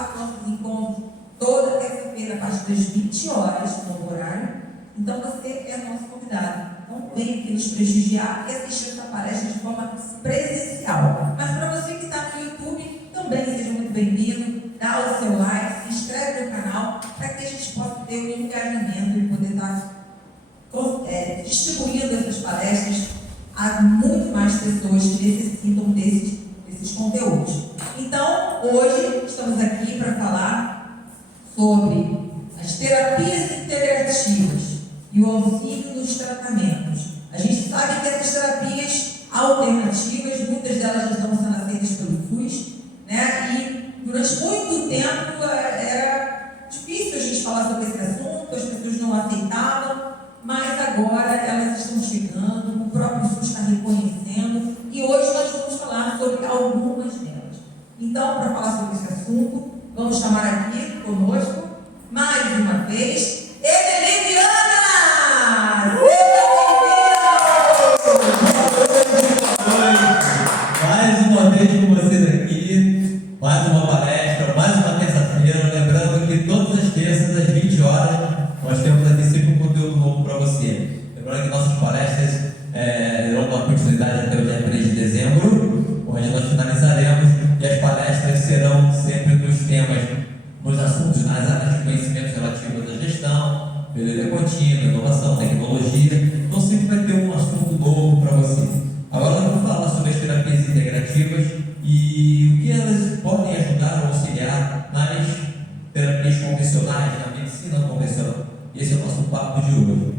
faço nossos encontros toda terça-feira, a partir das 20 horas, no horário. Então, você é nosso convidado. Então, vem aqui nos prestigiar e assistir essa palestra de forma presencial. Mas para você que está no YouTube, também seja muito bem-vindo. Dá o seu like, se inscreve no canal, para que a gente possa ter um engajamento e poder estar distribuindo essas palestras a muito mais pessoas que necessitam desses conteúdos. Então, hoje estamos aqui para falar sobre as terapias integrativas e o auxílio nos tratamentos. A gente sabe que essas terapias alternativas, muitas delas já estão sendo aceitas pelo SUS, né? E durante muito tempo era difícil a gente falar sobre esse assunto, as pessoas não aceitavam, mas agora elas estão chegando, o próprio SUS está reconhecendo, e hoje nós vamos falar sobre algumas delas. Então, para falar sobre esse assunto, vamos chamar aqui conosco, mais uma vez, Eveliniana! Mais uma vez com vocês aqui, mais uma palestra, mais uma terça-feira. Lembrando que todas as terças, às 20 horas, nós temos aqui sempre um conteúdo novo para você. Lembrando que nossas palestras terão uma continuidade até o dia 3 de dezembro, onde nós finalizaremos, e as palestras serão sempre nos temas, nos assuntos, nas áreas de conhecimentos relativos à gestão, melhoria contínua, inovação, tecnologia. Então sempre vai ter um assunto novo para você. Agora nós vamos falar sobre as terapias integrativas e o que elas podem ajudar ou auxiliar nas terapias convencionais, na medicina convencional. Esse é o nosso papo de hoje.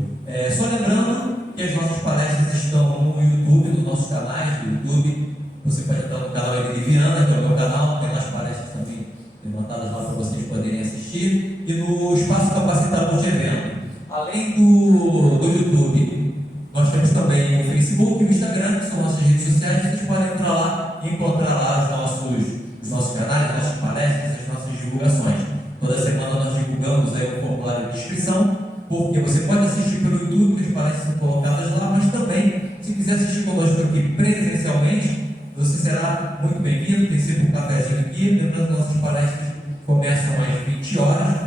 Só lembrando que as nossas palestras estão no YouTube, nos nossos canais do YouTube. Você pode entrar no canal Eveliniana, que é o meu canal, tem as palestras também levantadas lá para vocês poderem assistir, e no Espaço Capacitador de Evento. Além do YouTube, nós temos também o Facebook e o Instagram, que são nossas redes sociais. Vocês podem entrar lá e encontrar lá os nossos canais, as nossas palestras, as nossas divulgações. Toda semana nós divulgamos aí um formulário de inscrição, porque você pode assistir pelo YouTube, que as palestras são colocadas lá, mas também, se quiser assistir conosco aqui presencialmente, você será muito bem-vindo. Tem sempre um cafezinho aqui. Lembrando que nossas palestras começam às 20 horas,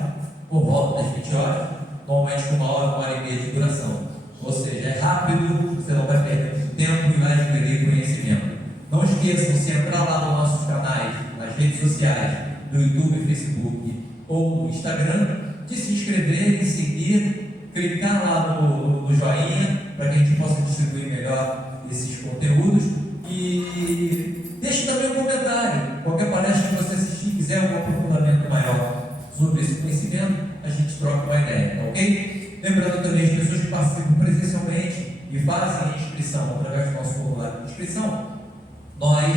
por volta das 20 horas, normalmente com 1 hora e meia de duração. Ou seja, é rápido, você não vai perder muito tempo e vai adquirir conhecimento. Não esqueçam, se entrar lá nos nossos canais, nas redes sociais, do YouTube, Facebook ou Instagram, de se inscrever e seguir, clicar lá no joinha, para que a gente possa distribuir melhor esses conteúdos. E deixe também um comentário. Qualquer palestra que você assistir, quiser um aprofundamento maior sobre esse conhecimento, a gente troca uma ideia, tá ok? Lembrando também, as pessoas que participam presencialmente e fazem a inscrição através do nosso formulário de inscrição, nós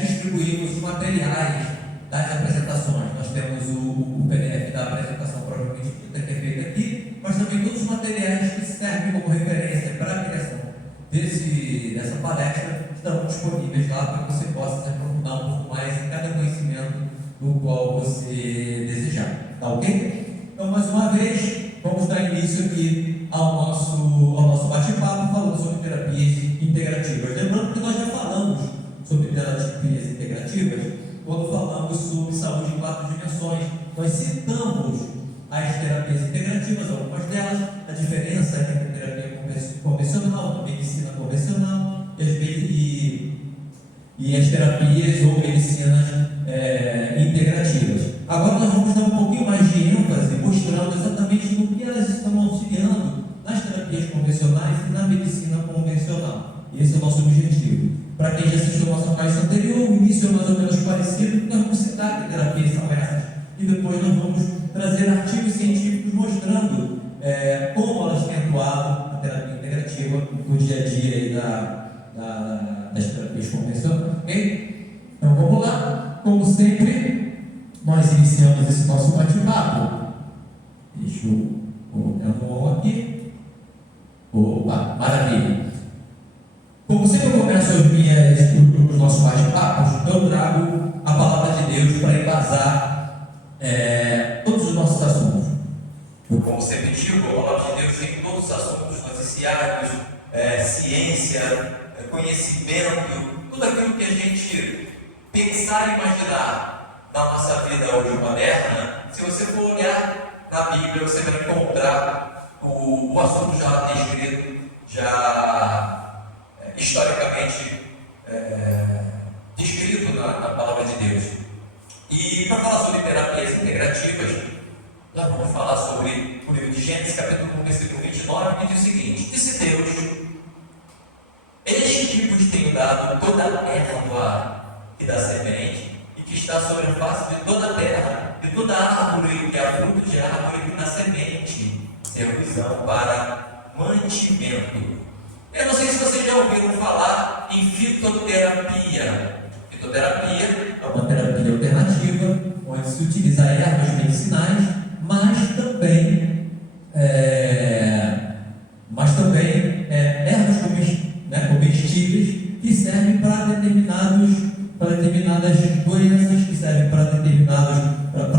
distribuímos os materiais das apresentações. Nós temos o PDF da apresentação propriamente dita, que é feita aqui, mas também todos os materiais que servem como referência para a criação dessa palestra estão disponíveis lá para que você possa se aprofundar um pouco mais em cada conhecimento do qual você desejar. Tá ok? Então, mais uma vez, vamos dar início aqui ao nosso bate-papo falando sobre terapias integrativas. Lembrando que nós já falamos sobre terapias integrativas quando falamos sobre saúde em 4 dimensões. Nós citamos as terapias integrativas, algumas delas, a diferença entre terapia convencional, medicina convencional e as terapias ou medicinas integrativas. Agora nós vamos dar um pouquinho mais de ênfase, mostrando exatamente no que elas estão auxiliando nas terapias convencionais e na medicina convencional. Esse é o nosso objetivo. Para quem já assistiu a nossa palestra anterior, o início é mais ou menos parecido, nós vamos citar que terapias são essas, e depois nós vamos trazer artigos científicos mostrando como elas têm atuado a terapia integrativa no dia a dia aí das terapias convencionais. Ok? Então vamos lá. Como sempre, nós iniciamos esse nosso bate-papo. Deixa eu colocar no on aqui. Opa, maravilha. Como sempre eu começo os nossos bate-papos, eu trago a palavra de Deus para embasar todos os nossos assuntos. Como sempre digo, a palavra de Deus tem todos os assuntos noticiários, ciência, conhecimento, tudo aquilo que a gente pensar e imaginar na nossa vida hoje moderna, se você for olhar na Bíblia, você vai encontrar o assunto já descrito, já historicamente descrito na palavra de Deus. E para falar sobre terapias integrativas, nós vamos falar sobre o livro de Gênesis, capítulo 1, versículo 29, que diz o seguinte: disse Deus: este tipo tenho dado toda a erva que dá semente e que está sobre a face de toda a terra, e toda a árvore que é fruto de árvore que dá semente, servirão para mantimento. Eu não sei se vocês já ouviram falar em fitoterapia. Fitoterapia é uma terapia alternativa, onde se utiliza ervas medicinais, mas também ervas comestíveis que servem para determinadas doenças, que servem para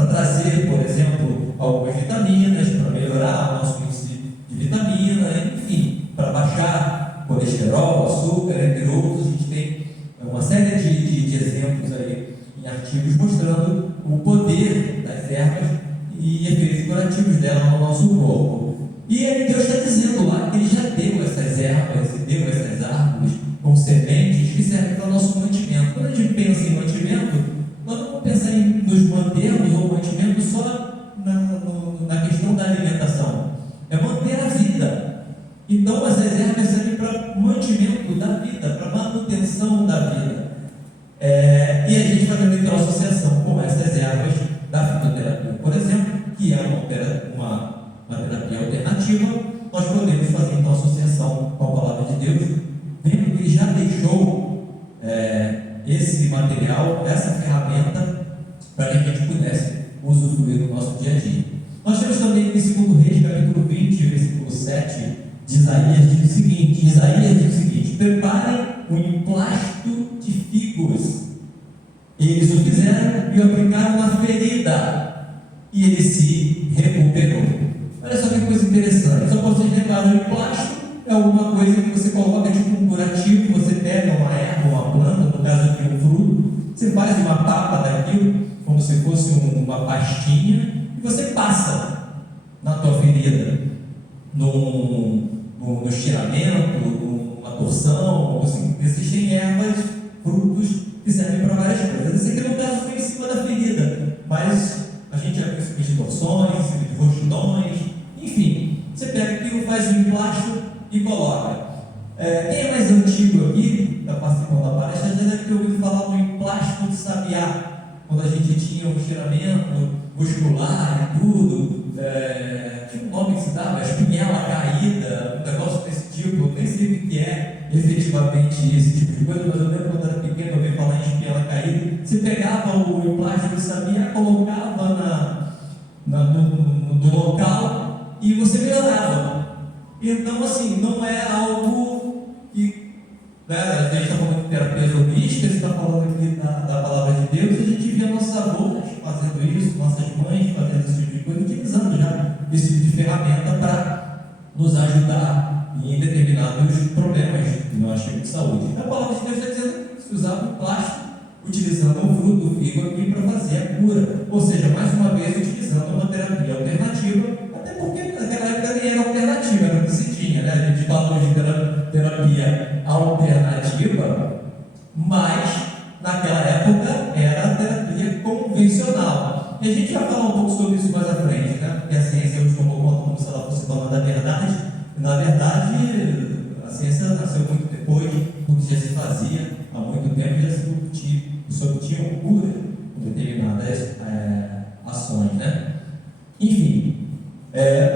trazer, por exemplo, algumas vitaminas, para melhorar o nosso índice de vitamina, enfim, para baixar colesterol, açúcar, entre outros. A gente tem uma série de exemplos aí em artigos mostrando o poder das ervas e efeitos curativos dela no nosso corpo. E aí Deus está dizendo lá que Ele já deu essas ervas e deu essas árvores com sementes que servem para o nosso mantimento. Quando a gente pensa em mantimento, nós não vamos pensar em nos mantermos ou mantimento só na questão da alimentação. É manter a vida. Então essas ervas servem para mantimento da vida, para manutenção da vida. E a gente vai também ter uma associação com essas ervas da fitoterapia, por exemplo, que é uma terapia alternativa. Nós podemos fazer então associação com a palavra de Deus, vendo que Ele já deixou esse material, essa ferramenta, para que a gente pudesse usufruir do nosso dia a dia. Nós temos também em 2 Reis, capítulo 20, versículo 7, de Isaías, diz o seguinte: preparem um emplasto de figos. Eles o fizeram e o aplicaram na ferida, e ele se recuperou. Olha só que coisa interessante. Só para vocês lembrarem, o emplasto é alguma coisa que você coloca tipo um curativo. Você pega uma erva, uma planta, no caso aqui um fruto, você faz uma papa daquilo, como se fosse uma pastinha, e você passa na tua ferida, no estiramento, numa torção, assim. Existem ervas, frutos que servem para várias coisas. Esse aqui no caso foi em cima da ferida, mas a gente já viu em cima de torções, em cima de rostidões, enfim, você pega aquilo, faz um emplasto e coloca. Quem é mais antigo aqui, da participando da palestra, já deve ter ouvido falar do emplasto de sabiá, quando a gente tinha um estiramento muscular e tudo, tinha um nome que se dava, espinhela caída, um negócio desse tipo. Eu nem sei o que é efetivamente esse tipo de coisa, mas eu lembro quando era pequeno, eu ouvi falar em espinhela caída. Você pegava o emplasto de sabiá, colocava no local e você melhorava. Então, assim, não é algo que, a gente está falando de terapias holísticas, está falando aqui da palavra de Deus, e a gente vê nossos avós fazendo isso, nossas mães fazendo esse tipo de coisa, utilizando já esse tipo de ferramenta para nos ajudar em determinados problemas que nós temos de saúde. A palavra de Deus está dizendo que se usava o plástico, utilizando o fruto do figo aqui para fazer a cura, ou seja, mais uma vez utilizando uma terapia alternativa, até porque naquela época nem era alternativa, era o que se tinha, né? A gente falou de terapia alternativa, mas naquela época era a terapia convencional. E a gente vai falar um pouco sobre isso mais à frente, né? Porque a ciência hoje tomou conta como se ela fosse dona da verdade, e na verdade a ciência nasceu muito depois do que já se fazia há muito tempo, já se obtinham cura com determinadas ações, né? Enfim,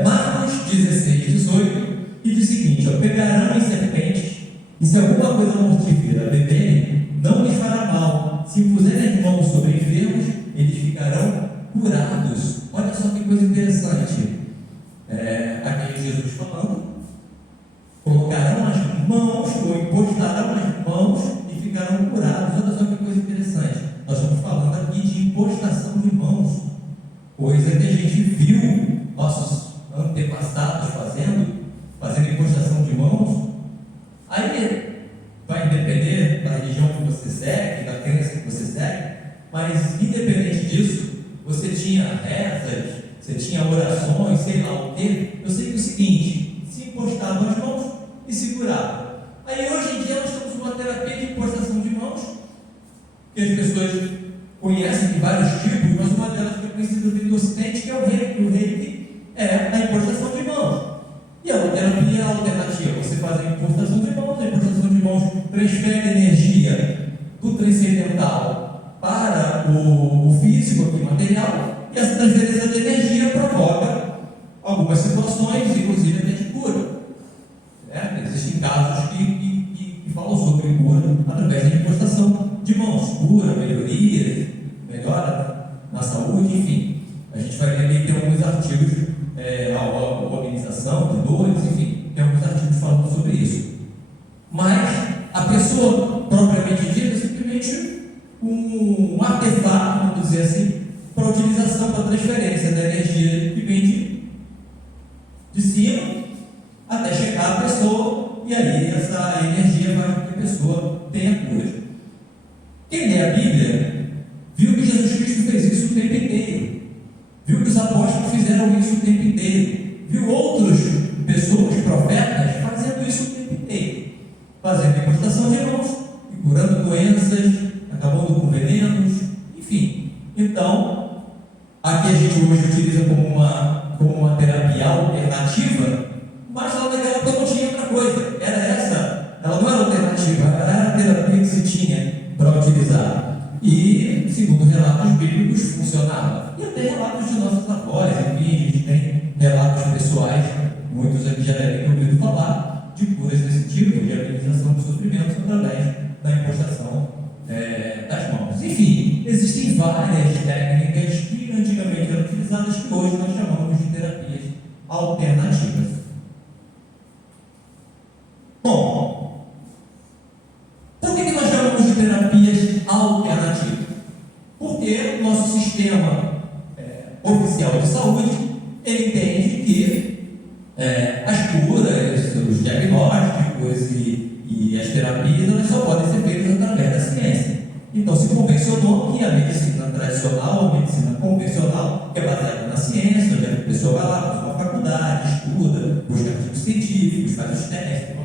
Marcos 16, 18 e diz o seguinte: pegarão em serpentes, e se alguma coisa mortífera beberem, não lhes fará mal. Se impuserem mãos sobre enfermos, eles ficarão curados. Olha só que coisa interessante. Aqui Jesus falando: colocarão as mãos, ou encostarão as mãos e ficarão curados. Olha só que coisa interessante. Nós estamos falando aqui de impostação de mãos, coisa que a gente viu nossos antepassados fazendo impostação de mãos. Aí vai depender da religião que você segue, da crença que você segue, mas independente disso, tinha rezas, você tinha orações, sei lá o quê. Eu sei que o seguinte, se impostavam as mãos e segurava. Aí hoje em dia nós temos uma terapia de impostação de mãos, que as pessoas conhecem de vários tipos, mas uma delas que é conhecida do Ocidente, que é o Reiki. O Reiki é a impostação de mãos. E a terapia alternativa, você faz a impostação de mãos transfere energia do transcendental para o físico, aqui material, e essa transferência de energia provoca algumas situações, inclusive até de cura. Existem casos que falam sobre cura através da impostação de mãos, cura, melhora na saúde, enfim. A gente vai ver ali que tem alguns artigos, a organização de dores, enfim, tem alguns artigos falando sobre isso. Mas a pessoa propriamente dita é simplesmente um artefato, vamos dizer assim, para utilização, para transferência da energia que vem de cima até chegar à pessoa, e aí essa energia vai para que a pessoa tenha cura. Quem lê a Bíblia viu que Jesus Cristo fez isso o tempo inteiro, viu que os apóstolos fizeram isso o tempo inteiro, viu outras pessoas, profetas, fazendo isso o tempo inteiro, fazendo impostação de mãos e curando doenças, acabando com venenos, enfim. Então, aqui a gente hoje utiliza como uma terapia alternativa, mas lá naquela época não tinha outra coisa, ela não era alternativa, ela era a terapia que se tinha para utilizar. E, segundo relatos bíblicos, funcionava. E até relatos de nossos avós, enfim, a gente tem relatos pessoais, muitos aqui já devem ter ouvido falar, de curas desse tipo, de amenização do sofrimento através da impostação das mãos. Enfim, existem várias técnicas que antigamente eram utilizadas, que hoje nós chamamos de terapias alternativas. Bom, por que nós chamamos de terapias alternativas? Porque o nosso sistema oficial de saúde, ele entende que as curas, os diagnósticos e as terapias, elas só podem ser feitas através da ciência. Então se convencionou que a medicina tradicional, a medicina convencional, que é baseada na ciência, onde a pessoa vai lá, faz uma faculdade, estuda, busca artigos científicos, faz os testes,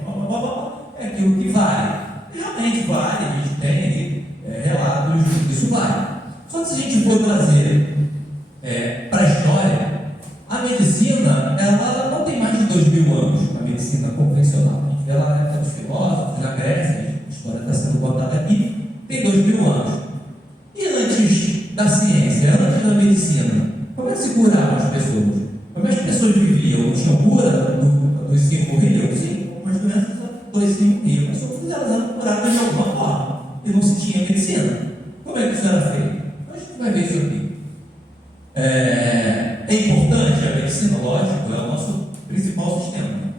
é aquilo que vale. Realmente vale, a gente tem relatos de que isso vale. Só que se a gente for trazer para a história, a medicina, ela não tem mais de 2000 anos, a medicina convencional. A gente vê lá na época dos filósofos, na Grécia, a história está sendo contada aqui, tem 2000 anos. E antes da ciência, antes da medicina, como é que se curavam as pessoas? Como é que as pessoas viviam? Não tinham cura dos 5 morriam? Sim, algumas doenças dos 5 morriam. As pessoas eram curadas de alguma forma. E não se tinha medicina. Como é que isso era feito? A gente vai ver isso aqui. É importante a medicina, lógico, é o nosso principal sistema.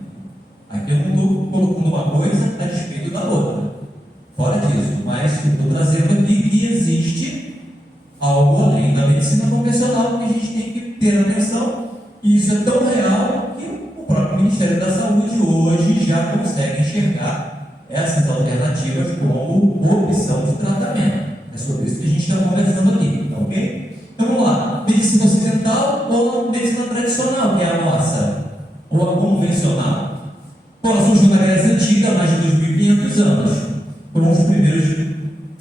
Aqui eu não estou colocando uma coisa a despeito da outra. Fora disso, mas eu estou trazendo aqui que existe algo além da medicina convencional que a gente tem que ter atenção, e isso é tão real que o próprio Ministério da Saúde hoje já consegue enxergar essas alternativas como opção de tratamento. É sobre isso que a gente está conversando aqui, tá ok? Então vamos lá, medicina ocidental ou medicina tradicional, que é a nossa, ou a convencional. Ela surgiu na Grécia Antiga há mais de 2.500 anos. Foram os primeiros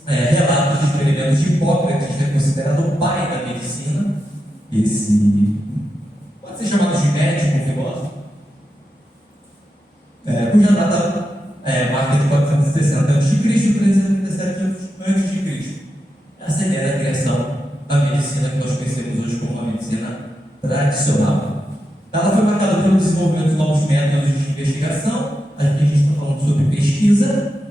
relatos de experimentos de Hipócrates, que é considerado o pai da medicina. Esse pode ser chamado de médico, um filósofo, cuja data marca de 460 a.C. e 337 a.C. Acelera a criação da medicina que nós conhecemos hoje como a medicina tradicional. Ela foi marcada pelo desenvolvimento de novos métodos de investigação. Aqui a gente está falando sobre pesquisa,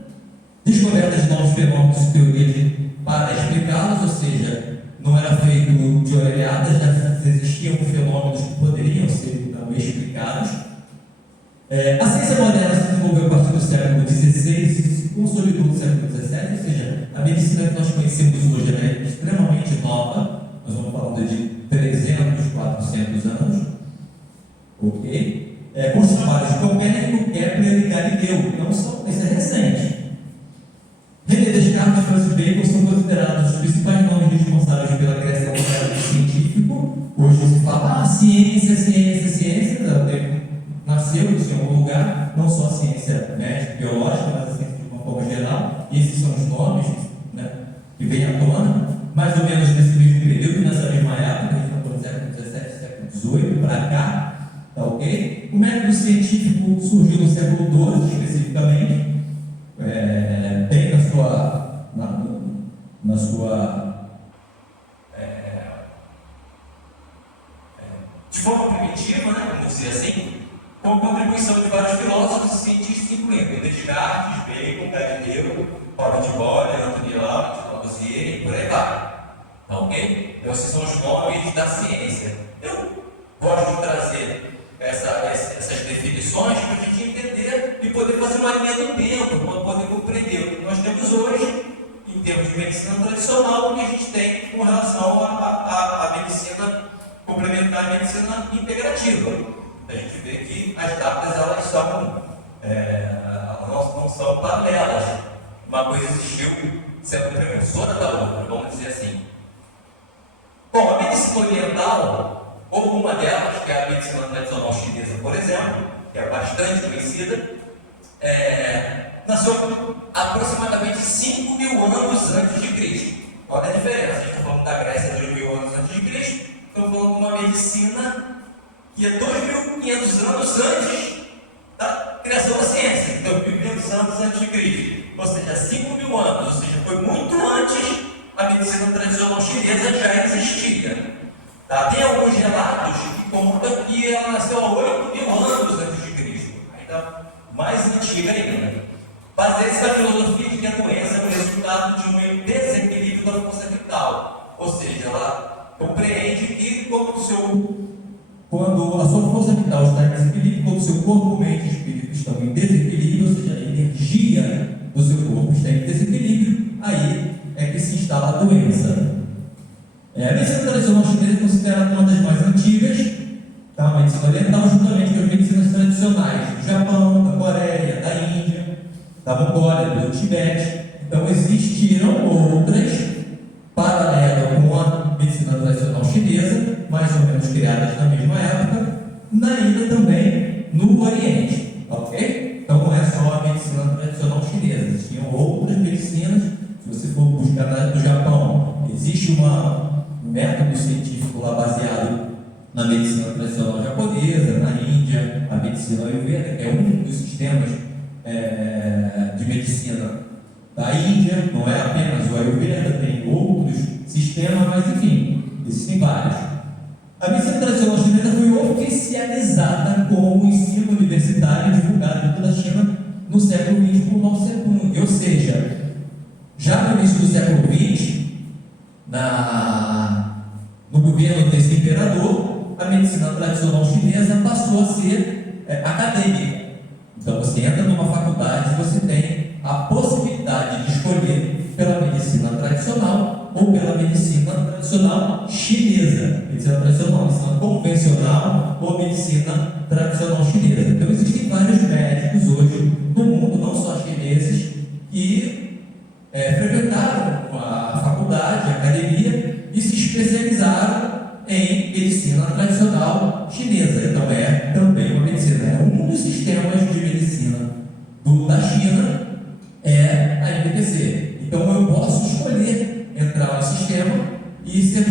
descoberta de novos fenômenos e teorias para explicá-los, ou seja, não era feito de orelhadas, já existiam fenômenos que poderiam ser também explicados. A ciência moderna se desenvolveu a partir do século XVI e se consolidou no século XVII, ou seja, a medicina que nós conhecemos hoje é extremamente nova, nós vamos falando de 300, 400 anos, ok? Com os trabalhos de Copérnico, Kepler e Galileu, não são, isso é recente. René Descartes e Francis Bacon são considerados os principais nomes responsáveis pela criação do método científico científico surgiu no século XII, especificamente, bem na sua de forma primitiva, né, vamos dizer assim, com a contribuição de vários filósofos e cientistas, incluindo Descartes, Bacon, Galileu, Robert Boyle, Anthony Lambert, Lavoisier e por aí vai. Ok? Então, esses são os nomes da ciência. Eu gosto de trazer essas definições para a gente entender e poder fazer uma linha do tempo, para poder compreender o que nós temos hoje, em termos de medicina tradicional, o que a gente tem com relação à medicina complementar e medicina integrativa. A gente vê que as datas elas não são paralelas. Uma coisa existiu sendo precursora da outra, vamos dizer assim. Bom, a medicina oriental, ou uma delas, que é a medicina tradicional chinesa, por exemplo, que é bastante conhecida, nasceu aproximadamente 5.000 anos antes de Cristo. Olha a diferença, a gente está falando da Grécia 2.000 anos antes de Cristo, estamos falando de uma medicina que é 2.500 anos antes da criação da ciência, 2.500 anos antes de Cristo, ou seja, 5.000 anos, ou seja, foi muito antes a medicina tradicional chinesa já existia. Tá? Tem alguns relatos que contam que ela nasceu há 8.000 anos antes de Cristo, ainda mais antiga ainda. Baseia-se na filosofia de que a doença é o resultado de um desequilíbrio da força vital, ou seja, ela compreende que quando a sua força vital está em desequilíbrio, quando o seu corpo, mente e espírito estão em desequilíbrio, ou seja, a energia do seu corpo está em desequilíbrio, aí é que se instala a doença. A medicina tradicional chinesa é considerada uma das mais antigas, tá? A medicina oriental, juntamente com as medicinas tradicionais do Japão, da Coreia, da Índia, da Mongólia, do Tibete. Então existiram outras paralelas com a medicina tradicional chinesa, mais ou menos criadas na mesma época, na Índia também, no Oriente, ok? Então não é só a medicina tradicional chinesa, existiam outras medicinas. Se você for buscar no Japão, existe um método científico lá baseado na medicina tradicional japonesa, na Índia, a medicina Ayurveda, que é um dos sistemas de medicina da Índia, não é apenas o Ayurveda, tem outros sistemas, mas enfim, existem vários. A medicina tradicional chinesa foi oficializada como ensino universitário divulgado em toda a China no século XX por Mao Tse-tung, ou seja, já no início do século XX, no governo desse imperador, a medicina tradicional chinesa passou a ser acadêmica. Então você entra numa faculdade e você tem a possibilidade de escolher pela medicina tradicional ou pela medicina tradicional chinesa. Medicina tradicional, medicina convencional ou medicina tradicional chinesa. Então existem vários médicos hoje no mundo, não só chineses, que frequentaram a faculdade, a academia e se especializaram em medicina tradicional chinesa. Então é também uma medicina, um dos sistemas de medicina da China é a MPC. Então eu posso escolher entrar no sistema e ser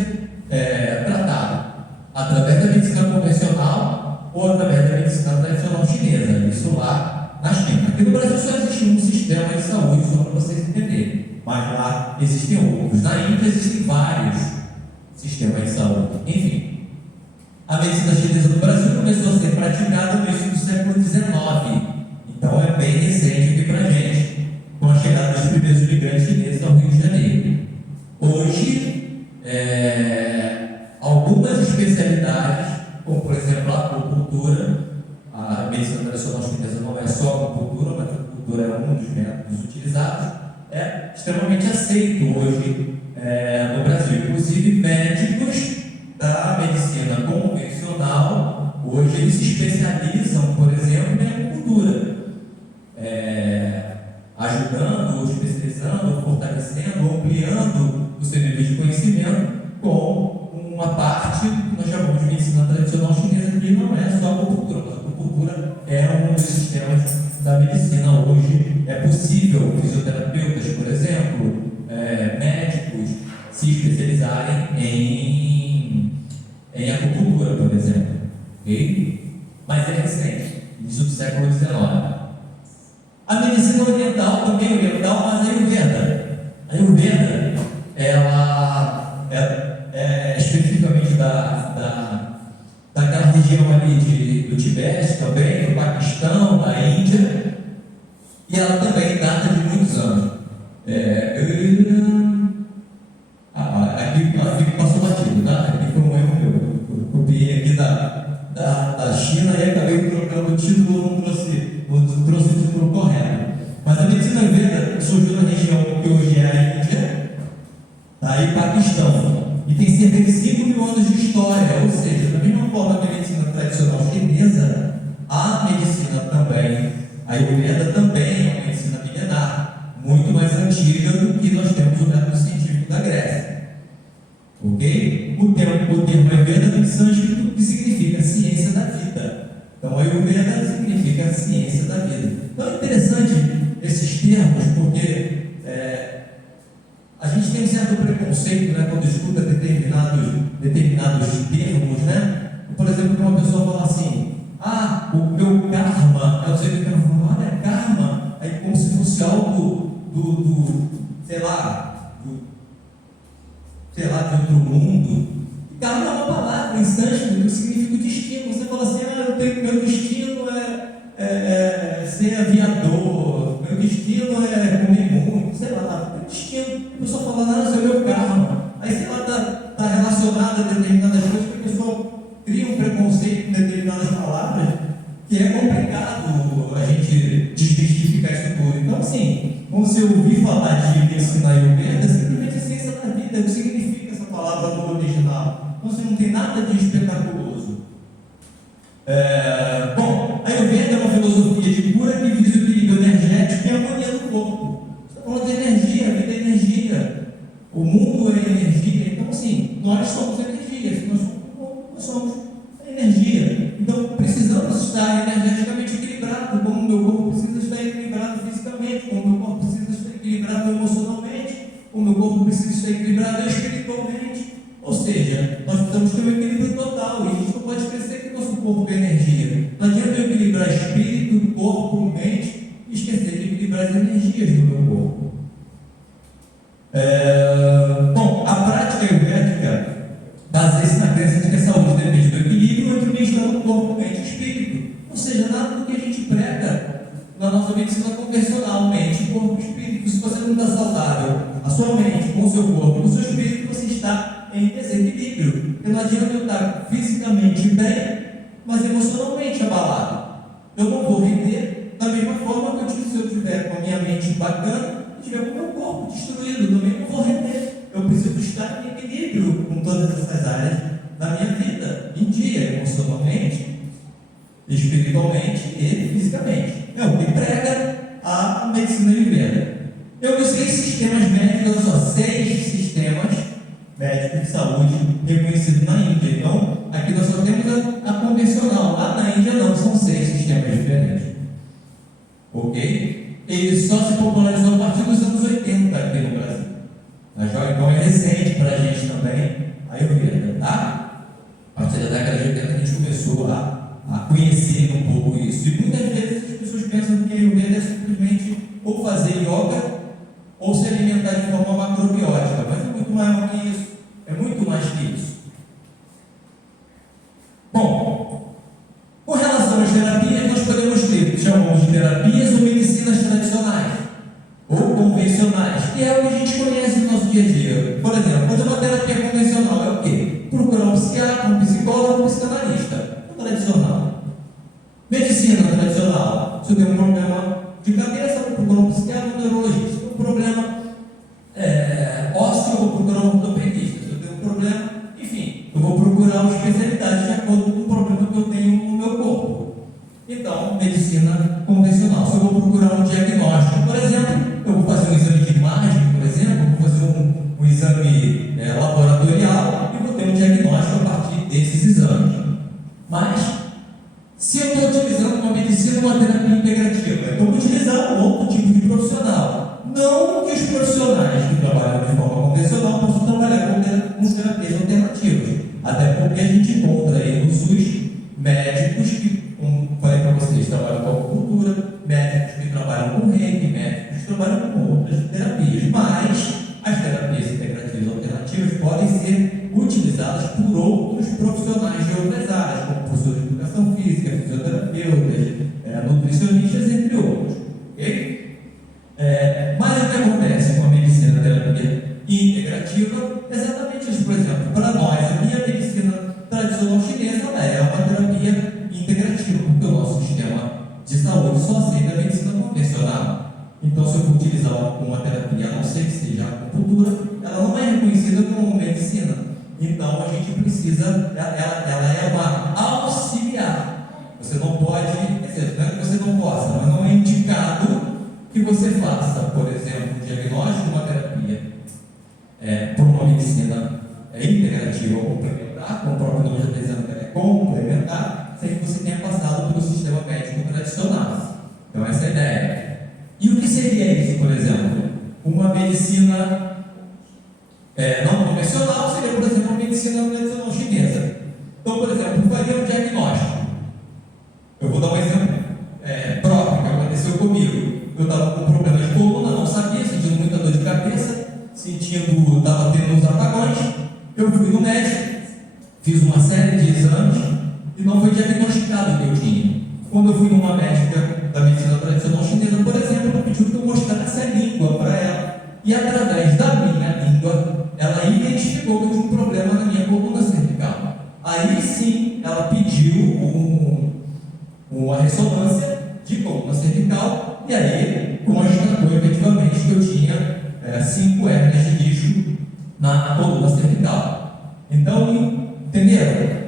tratado através da medicina convencional ou através da medicina tradicional chinesa. Isso lá na China. Aqui no Brasil só existe um sistema de saúde, só para vocês entenderem, mas lá existem outros. Na Índia existem vários sistemas de saúde. Enfim, a medicina chinesa no Brasil começou a ser praticada no início do século XIX, então é bem recente aqui para a gente, com a chegada dos primeiros imigrantes chineses ao Rio de Janeiro. Hoje, algumas especialidades, como por exemplo a acupuntura, a medicina tradicional chinesa não é só a acupuntura, mas a acupuntura é um dos métodos utilizados, é extremamente aceito hoje no Brasil. Inclusive médicos da medicina convencional, hoje eles se especializam, por exemplo, em acupuntura, ajudando, especializando, fortalecendo, ampliando o seu nível de conhecimento com uma parte que nós chamamos de medicina tradicional chinesa, que não é só a acupuntura, mas a acupuntura é um dos sistemas da medicina. Hoje é possível fisioterapeutas, por exemplo, médicos se especializarem em acupuntura, por exemplo, okay? Mas é recente. século XIX. A medicina oriental também oriental, mas a Ayurveda, ela é especificamente daquela região ali do Tibete também, do Paquistão, da Índia, e ela também data de muitos anos. Aqui passou batido, tá? Aqui foi um erro meu. Eu copiei aqui da China e acabei trocando o título, não trouxe o título correto. Mas a medicina Ayurveda surgiu na região que hoje é a Índia, tá? E Paquistão. E tem cerca de 5 mil anos de história, ou seja, da mesma forma que a medicina tradicional chinesa, a medicina também, a Ayurveda também é uma medicina milenar, muito mais antiga do que nós temos o método científico da Grécia. Ok? O termo Ayurveda vem de sânscrito, que significa ciência da vida. Então, Ayurveda significa ciência da vida. Então, é interessante esses termos, porque a gente tem um certo preconceito, né, quando escuta determinados termos, né? Por exemplo, quando uma pessoa fala assim: o meu karma, eu sei que eu falo, olha, karma, aí como se fosse algo de outro mundo. E karma é uma palavra em sânscrito que significa o destino. Você fala assim: meu destino é ser aviador, meu destino é comer muito, sei lá, meu destino. A pessoa fala: não, isso é meu karma. Aí, sei lá, está relacionado a determinadas coisas, que a pessoa cria um preconceito com determinadas palavras, que é complicado a gente desmistificar isso tudo. Então, assim, quando você ouvir falar de medicina Ayurveda, simplesmente é ciência da vida. O que significa essa palavra no original? Então, você não tem nada de espetaculoso. Bom, a Ayurveda é uma filosofia de cura que visa o equilíbrio energético e a harmonia do corpo. Você está falando de energia, a vida é energia. O mundo é energia. Então, assim, nós somos energia. Se nós somos energia. Então, precisamos estar energeticamente equilibrados, como o meu corpo precisa estar equilibrado fisicamente, como o meu corpo precisa estar equilibrado emocionalmente, como o meu corpo precisa estar equilibrado espiritualmente. Ou seja, nós precisamos ter um equilíbrio total, e a gente não pode esquecer que o nosso corpo é energia. Não adianta eu equilibrar espírito, corpo, mente, e esquecer de equilibrar as energias do meu corpo. Bom, a prática ayurvédica baseia-se na crença de que a saúde depende do equilíbrio entre o bem-estar do corpo, mente e espírito. Ou seja, nada do que a gente prega na nossa medicina convencional, mente, corpo e espírito. Se você não está saudável, a sua mente, com o seu corpo, com o seu espírito, você está em desequilíbrio. Porque não adianta eu estar fisicamente bem, mas emocionalmente abalado. Eu não vou render da mesma forma que se eu estiver com a minha mente bacana e estiver com o meu corpo destruído, também não vou render. Eu preciso estar em equilíbrio com todas essas áreas da minha vida, em dia, emocionalmente, espiritualmente e fisicamente. É o que prega a medicina Ayurveda. Eu vi 6 sistemas médicos, olha só, 6 sistemas médicos de saúde reconhecidos na Índia. Então, aqui nós só temos a convencional. Lá na Índia não, são 6 sistemas diferentes. Ok? Ele só se popularizou a partir dos anos 80 aqui no Brasil. Então é recente para a gente também a Ayurveda, tá? A partir da década de 80 a gente começou a conhecer um pouco isso. E muitas vezes as pessoas pensam que a Ayurveda é simplesmente ou fazer yoga ou se alimentar de forma macrobiótica, mas é muito maior que isso, é muito mais que isso. Bom, com relação às terapias, nós podemos ter, chamamos de terapias ou medicinas tradicionais ou convencionais, que é o que a gente conhece no nosso dia a dia. Por exemplo, fazer uma terapia convencional é o quê? Procurar um psiquiatra, um psicólogo, um psicanalista. É tradicional. Medicina tradicional. Se eu tenho um problema de cabeça, eu vou procurar um psiquiatra, um neurologista. Se eu tenho um problema ósseo, eu vou procurar um ortopedista. Se eu tenho um problema, enfim, eu vou procurar uma especialidade de acordo com o problema que eu tenho no meu corpo. Então, medicina convencional. Se eu vou procurar um diagnóstico, por exemplo, eu vou fazer um exame de imagem, por exemplo, eu vou fazer um exame laboratorial e vou ter um diagnóstico a partir desses exames. Mas, se eu estou utilizando uma medicina, uma terapia integrativa, então eu vou utilizar um outro tipo de profissional. Não que os profissionais que trabalham de forma convencional possam trabalhar com terapias alternativas. Até porque a gente encontra aí no SUS médicos que, como falei para vocês, trabalham com profissionais de outras áreas, como professores de educação física, fisioterapeutas, nutricionistas, entre outros. Ok? Mas o que acontece com a medicina terapia integrativa? Exatamente isso. Por exemplo, para nós aqui, a medicina tradicional chinesa é uma terapia integrativa, porque o nosso sistema de saúde só aceita a medicina convencional. Então, se eu for utilizar uma terapia, a não ser que seja a acupuntura, ela não é reconhecida como medicina. Então, a gente precisa, ela é uma auxiliar. Você não pode, quer dizer, não é que você não possa, mas não é indicado que você faça, por exemplo, um diagnóstico de uma terapia por uma medicina integrativa ou complementar, como o próprio nome já está dizendo que ela é complementar, sem que você tenha passado pelo sistema médico tradicional. Então, essa é a ideia. E o que seria isso, por exemplo? Uma medicina não convencional seria, por exemplo, a medicina tradicional chinesa. Então, por exemplo, faria um diagnóstico. Eu vou dar um exemplo próprio que aconteceu comigo. Eu estava com problema de coluna, não sabia, sentindo muita dor de cabeça, estava tendo uns apagões. Eu fui no médico, fiz uma série de exames e não foi diagnosticado o que eu tinha. Quando eu fui numa médica da medicina tradicional chinesa, por exemplo, ela pediu que eu mostrasse a língua para ela. E através da minha língua, ela identificou que eu tinha um problema na minha coluna cervical. Aí sim, ela pediu uma ressonância de coluna cervical, e aí constatou efetivamente que eu tinha 5 hérnias de disco na coluna cervical. Então, entenderam?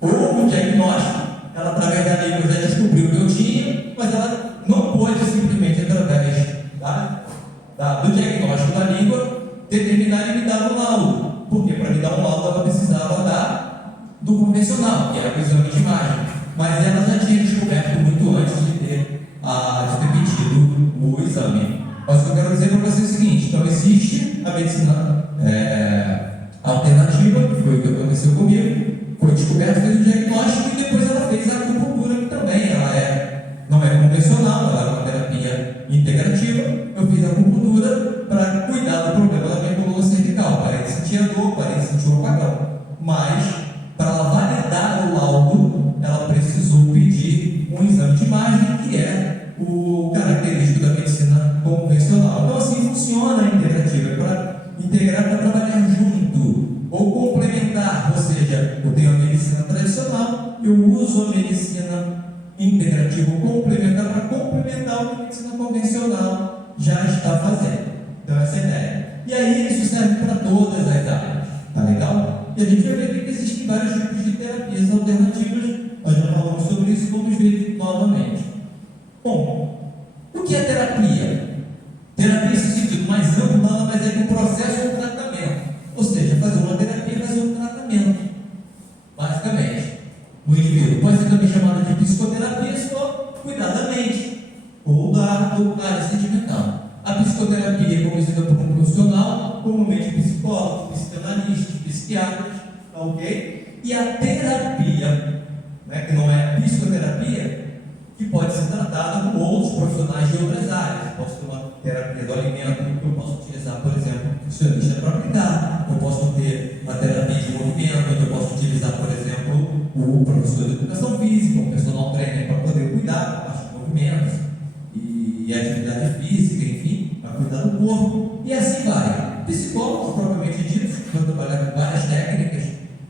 Houve um diagnóstico, ela através da língua já descobriu o que eu tinha, mas ela não pôde simplesmente através do diagnóstico da língua determinar e me dar um laudo, porque para me dar um laudo ela precisava do convencional, que era o exame de imagem, mas ela já tinha descoberto muito antes de ter pedido o exame. Mas o que eu quero dizer para vocês é o seguinte: então existe a medicina alternativa, que foi o que aconteceu comigo, foi descoberto, fez o diagnóstico e depois ela fez a acupuntura, que também não é convencional, ela é uma terapia integrativa. Eu fiz a acupuntura para cuidar do problema da minha coluna cervical, parei de sentir a dor, parei de sentir o apagão, mas para ela validar o laudo, ela precisou pedir um exame de imagem, que é o característico da medicina convencional. Então assim funciona a integrativa, é para integrar, para trabalhar junto ou complementar, ou seja, eu tenho a medicina tradicional, eu uso a medicina integrativa ou complementar para complementar o que a medicina convencional já está fazendo. Então essa é a ideia. E aí isso serve para todas as áreas, tá legal? E a gente vai ver que existem vários tipos de terapias alternativas, nós já falamos sobre isso, vamos ver novamente. Bom, o que é terapia? Terapia, nesse sentido mais amplo, nada mais é que um processo ou um tratamento. Ou seja, fazer uma terapia é fazer um tratamento. Basicamente, o indivíduo pode ser também chamado de psicoterapia se for cuidar da mente ou da área sentimental. A psicoterapia é conduzida por um profissional, comumente psicólogo, psicanalista, psiquiatra, tá ok? E a terapia, que não é a psicoterapia, que pode ser tratada com outros profissionais de outras áreas. Eu posso ter uma terapia do alimento, que eu posso utilizar, por exemplo, um nutricionista para aplicar. Eu posso ter uma terapia de movimento, que eu posso utilizar, por exemplo, o professor de educação física, um personal trainer, para poder cuidar da parte de movimentos e atividade física, enfim, para cuidar do corpo, e assim vai. Psicólogos, propriamente ditos, que vão trabalhar com várias técnicas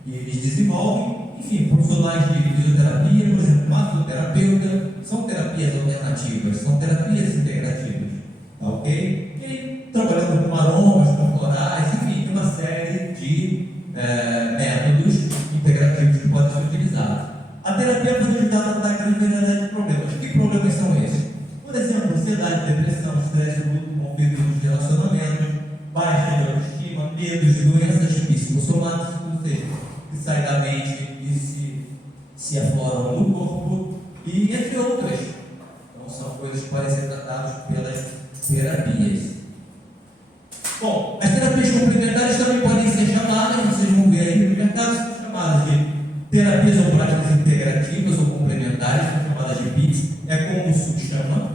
que eles desenvolvem. Enfim, profissionais de fisioterapia, por exemplo, massoterapeuta, são terapias alternativas, são terapias integrativas, tá ok? E trabalhando com aromas, com florais, enfim, tem uma série de métodos integrativos que podem ser utilizados. A terapia pode ajudar a tratar grande variedade de problemas. Que problemas são esses? Por exemplo, ansiedade, depressão, estresse, luto, conflitos nos relacionamentos, baixa de autoestima, medos de doenças psicossomáticas, ou seja, que saem da mente e se afloram no corpo, e entre outras. Então são coisas que podem ser tratadas pelas terapias. Bom, as terapias complementares também podem ser chamadas, vocês vão ver aí no mercado, são chamadas de terapias ou práticas integrativas ou complementares, são chamadas de PITs, é como o SUS chama.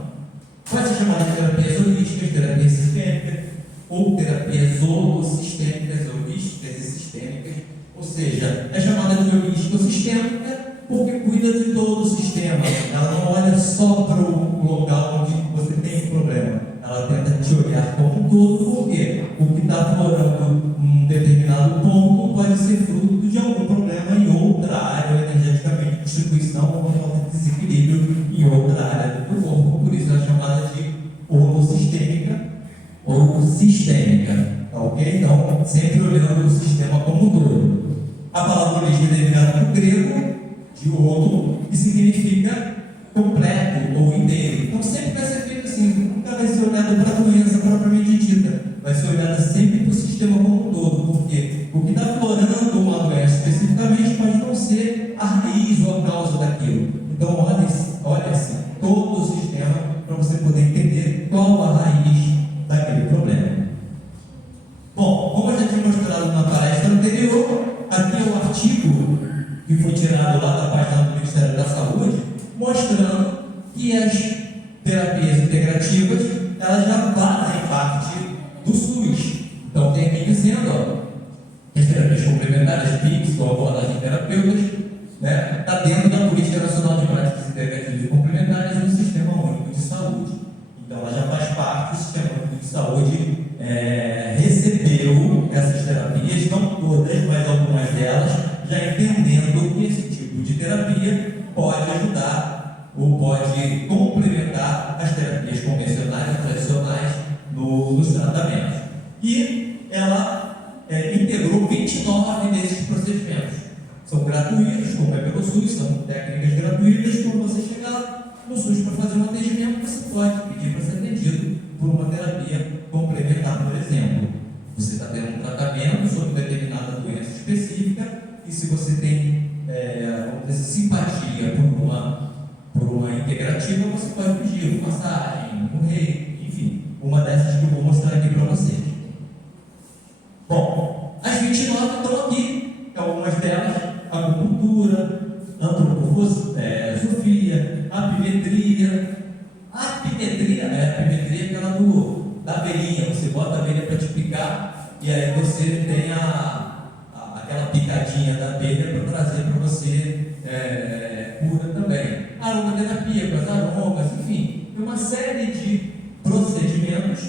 Pode ser chamada de terapias holísticas, terapias sistêmicas, ou terapias homossistêmicas, holísticas e sistêmicas. Ou seja, é chamada de holística sistêmica porque cuida de todo o sistema. Ela não olha só para o local onde você tem um problema. Ela tenta te olhar como um todo, porque o que está aflorando um determinado ponto pode ser fruto de algum problema em outra área, energeticamente, distribuição ou falta de desequilíbrio em outra área do corpo. Por isso ela é chamada de homossistêmica ou sistêmica. Ok? Então, sempre olhando o sistema como um todo. A palavra origem é derivada do grego, de homo, que significa completo ou inteiro. Então, sempre vai ser feito assim, nunca vai ser olhado para a doença propriamente dita, vai ser olhada sempre para o sistema como um todo, porque o que está aflorando uma doença especificamente pode não ser a raiz ou a causa daquilo. Então, olha-se todo o sistema para você poder entender qual a raiz daquele problema. Bom, como eu já tinha mostrado na palestra anterior, aqui é o artigo que foi tirado lá da página do Ministério da Saúde, mostrando que as terapias integrativas, elas já fazem parte do SUS. Então tem aqui dizendo, que as terapias complementares, PICS, ou abordagem terapêuticas, está dentro da Política Nacional de Práticas Integrativas e Complementares do Sistema Único de Saúde. Então ela já faz parte do Sistema Único de Saúde, recebeu essas terapias, não todas, mas algumas delas, já entendendo que esse tipo de terapia pode ajudar ou pode complementar as terapias convencionais, tradicionais, nos tratamentos. E ela integrou 29 desses procedimentos. São gratuitos, como é pelo SUS, são técnicas gratuitas. Quando você chegar no SUS para fazer um atendimento, você pode pedir para ser atendido por uma terapia complementar, por exemplo. Você está tendo um tratamento sobre determinada doença específica e se você tem simpatia por uma integrativa, você pode pedir uma massagem, um reiki, enfim, uma dessas que eu vou mostrar aqui para vocês. Bom, as 29 estão aqui, algumas delas: acupuntura, antroposofia, apimetria. A apimetria é aquela da abelhinha, você bota a abelha para te picar e aí você tem aquela picadinha da abelha para trazer para você cura também. A aromaterapia com as aromas, enfim, tem uma série de procedimentos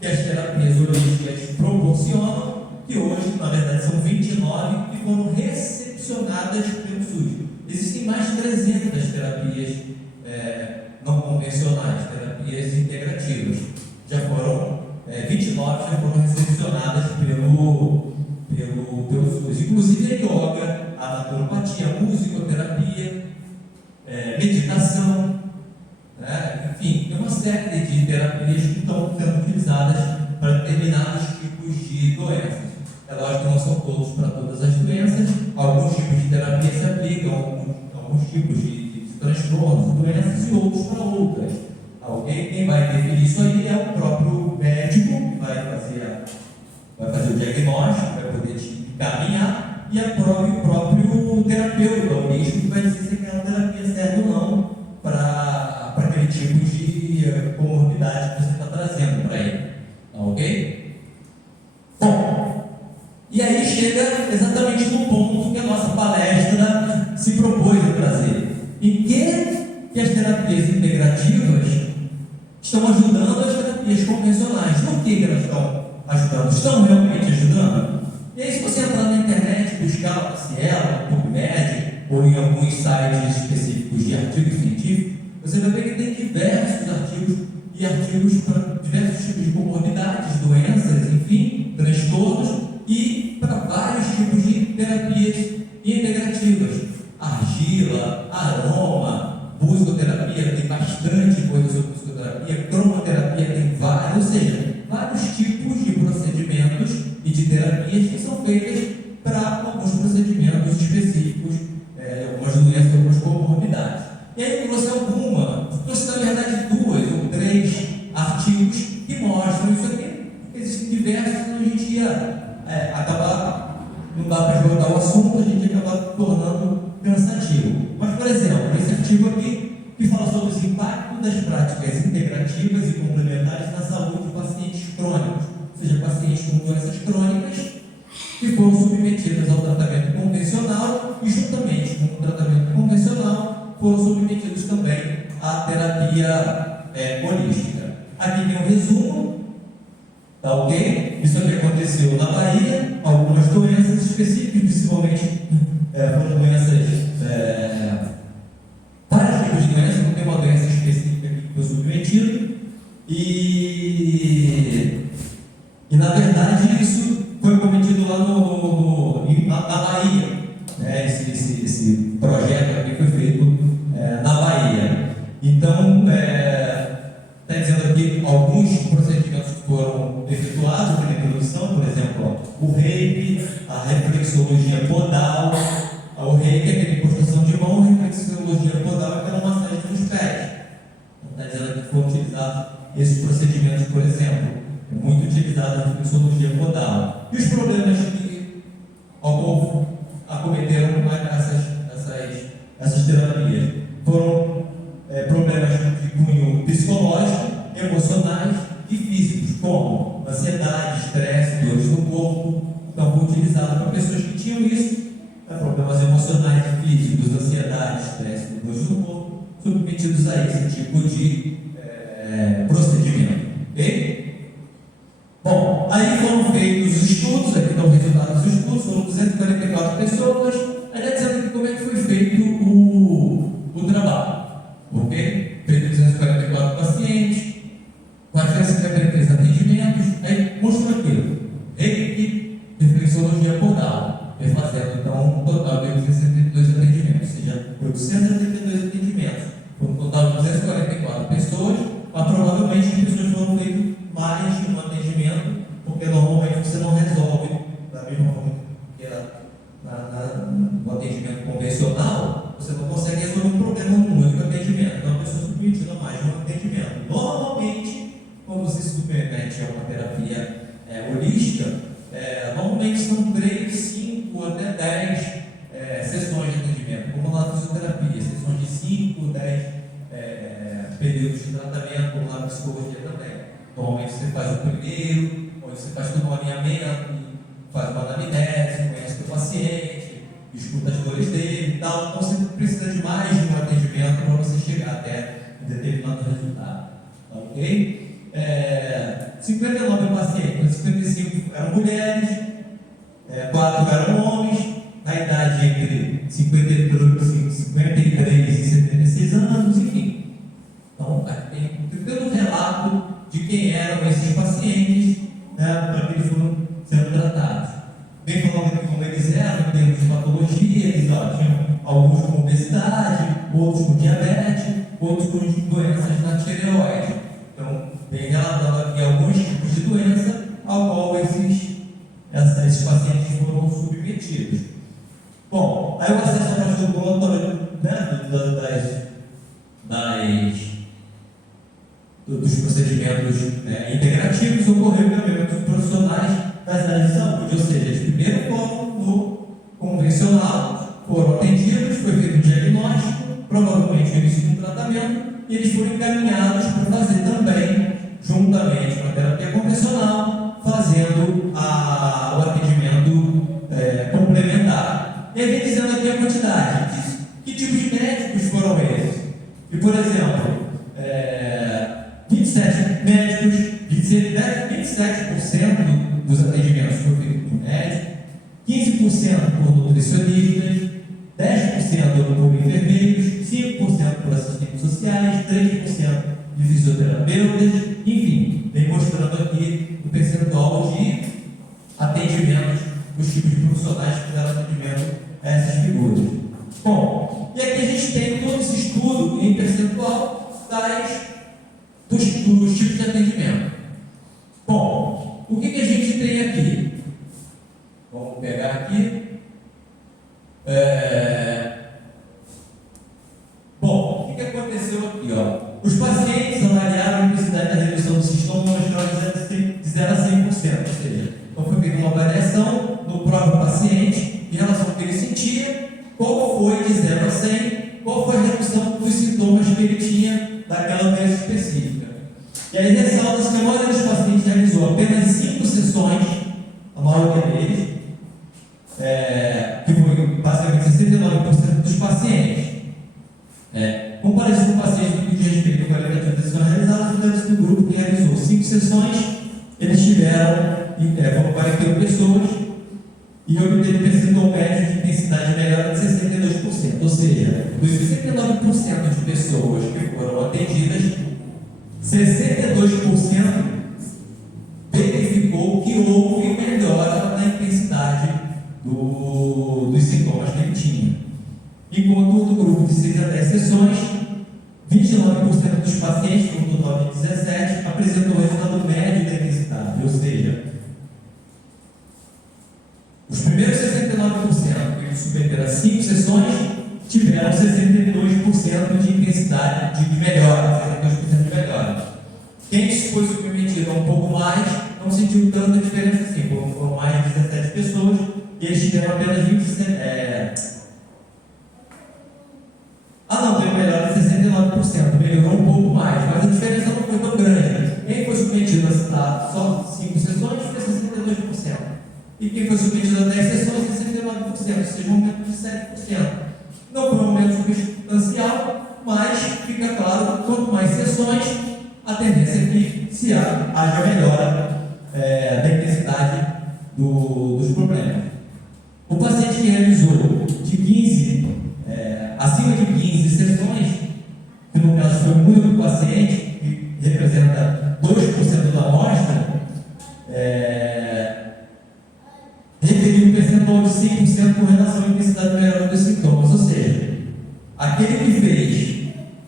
que as terapias holísticas proporcionam, que hoje, na verdade, são 29 que foram recepcionadas pelo SUS. Existem mais de 300 terapias não convencionais, terapias integrativas. Já foram 29 já foram recepcionadas pelo SUS. Inclusive a yoga, a naturopatia, a musicoterapia, meditação, enfim, tem uma série de terapias que estão sendo utilizadas para determinados tipos de doenças. É lógico que não são todos para todas as doenças, alguns tipos de terapia se aplicam a alguns tipos de transtornos, doenças e outros para outras. Quem vai definir isso aí é o próprio médico, que vai fazer o diagnóstico, vai poder te encaminhar, e o próprio terapeuta, o médico, que vai dizer se aquela terapia serve ou não para aquele tipo de comorbidade que você está trazendo para ele. Ok? Bom, e aí chega exatamente no ponto que a nossa palestra se propôs a trazer. Em que as terapias integrativas estão ajudando as terapias convencionais? No que elas estão ajudando? Estão realmente ajudando? E aí, se você entrar na internet, buscar na Cielo, no PubMed, ou em alguns sites específicos de artigos científicos, você vai ver que tem diversos artigos para diversos tipos de comorbidades, doenças, enfim, transtornos, e para vários tipos de terapias integrativas. Argila, aroma, musicoterapia, tem bastante coisa sobre musicoterapia, cromoterapia tem vários, ou seja, vários tipos de procedimentos e de terapias que são feitas para alguns procedimentos específicos, algumas doenças, algumas comorbidades. E aí eu trouxe trouxe na verdade 2 ou 3 artigos que mostram isso aqui. Existem diversos, então a gente ia acabar, não dá para esgotar o assunto, a gente ia acabar tornando cansativo. Mas, por exemplo, esse artigo aqui, que fala sobre os impactos das práticas integrativas e complementares na saúde de pacientes crônicos, ou seja, pacientes com doenças crônicas que foram submetidas ao tratamento a terapia holística. Aqui tem um resumo, tá ok? Isso aqui aconteceu na Bahia, algumas doenças específicas, principalmente foram doenças, vários tipos de doenças, não tem uma doença específica que foi submetido, e na verdade isso foi cometido lá na Bahia, né? Esse projeto aqui foi feito na Bahia. Então, está dizendo aqui alguns procedimentos que foram efetuados na introdução, por exemplo, o reiki, a reflexologia podal. O reiki é aquela impostação de mão, a reflexologia podal é aquela massagem dos pés. Está dizendo que foram utilizados esses procedimentos, por exemplo. É muito utilizada a reflexologia podal. E os problemas que acometeram essas terapias foram problemas de cunho psicológico, emocionais e físicos, como ansiedade, estresse, dores no corpo. Então, foi utilizado para pessoas que tinham isso, problemas emocionais e físicos, ansiedade, estresse, dores no corpo, submetidos a esse tipo de procedimento. Ok? Bom, aí foram feitos os estudos, aqui estão os resultados dos estudos, foram 244 pessoas. Aí está dizendo aqui como é que foi feito o trabalho. Ok? Feito 244 pacientes, 453 atendimentos. Aí mostrou aquilo. Reiki, reflexologia podal, fazendo então um total de 862 atendimentos, ou seja, 882 atendimentos. Foi um total de 244 pessoas, mas provavelmente as pessoas foram feitas mais de um atendimento, porque normalmente você não resolve da mesma forma que no atendimento convencional, você não consegue resolver um problema num único atendimento. Então a pessoa é submetida a mais de um atendimento. Normalmente, quando você se submete a uma terapia holística, normalmente são 3, 5 até 10 sessões de atendimento, como na fisioterapia, sessões de 5, 10 períodos de tratamento, como na psicologia também. Normalmente você faz o primeiro, onde você faz todo um alinhamento, faz uma anamnese, conhece o paciente, escuta as dores dele e tal. Então você precisa de mais de um atendimento para você chegar até um determinado resultado. Ok? 59 pacientes, 55 eram mulheres, 4 eram homens, na idade entre 53 e 76 anos, enfim. Então, tem um relato de quem eram esses pacientes, para que eles foram sendo tratados. Bem falando aqui como eles eram, em termos de patologia, eles tinham alguns com obesidade, outros com diabetes, outros com doenças na tireoide. Então, bem relatando aqui alguns tipos de doença ao qual esses pacientes foram submetidos. Bom, aí o acesso ao ambulatório, dos procedimentos integrativos ocorreu também com os profissionais das áreas de saúde, ou seja, eles primeiro foram no convencional, foram atendidos, foi feito um diagnóstico, provavelmente o início de um tratamento, e eles foram encaminhados para fazer também, juntamente com a terapia convencional, fazendo o atendimento complementar. E aí vem dizendo aqui a quantidade, que tipos de médicos foram esses? E, por exemplo, 27 médicos, 27% dos atendimentos foram feitos por médicos, 15% por nutricionistas, 10% por enfermeiros, 5% por assistentes sociais, 3% de fisioterapeutas, enfim, vem mostrando aqui o percentual de atendimentos, os tipos de profissionais que fizeram atendimento a essas figuras. Bom, e aqui a gente tem todo esse estudo em percentual dos tipos de atendimento. Bom, o que a gente tem aqui? Vamos pegar aqui. Bom, o que aconteceu aqui? Os pacientes avaliaram a necessidade da redução do sintoma de 0 a 100%, ou seja, então foi feita uma avaliação do próprio paciente em relação ao que ele sentia, qual foi de 0 a 100, qual foi a redução dos sintomas que ele tinha daquela doença específica. E aí ressalta-se que a maioria dos pacientes realizou apenas 5 sessões, a maioria deles, que foi basicamente 69% dos pacientes. Comparado com pacientes que de respeito qualitativo das sessões realizadas, o grupo que realizou 5 sessões, eles tiveram 41 pessoas e obteve percentual médio de intensidade melhor de 62%. Ou seja, dos 69% de pessoas que foram atendidas, 62% verificou que houve melhora na intensidade dos sintomas que ele tinha. Enquanto no grupo de 6 a 10 sessões, 29% dos pacientes, no total de 17, apresentou resultado médio da intensidade, ou seja, os primeiros 69% que submeteram a 5 sessões tiveram 62% de intensidade de melhora, 62% de melhora. Quem foi submetido a um pouco mais não sentiu tanta diferença assim, foram mais de 17 pessoas e eles tiveram apenas 27%. Teve melhora de 69%, melhorou um pouco mais, mas a diferença não foi tão grande. Quem foi submetido a só 5 sessões foi 62%. E quem foi submetido a 10 sessões, 69%, ou seja, um aumento de 7%. Não foi um aumento substancial, mas fica claro que quanto mais sessões, a tendência é que haja melhora da intensidade dos problemas. O paciente que realizou acima de 15 sessões, que no caso foi o único paciente, que representa 2% da amostra, referiu um percentual de 5% com relação à intensidade melhor dos sintomas. Ou seja, aquele que fez,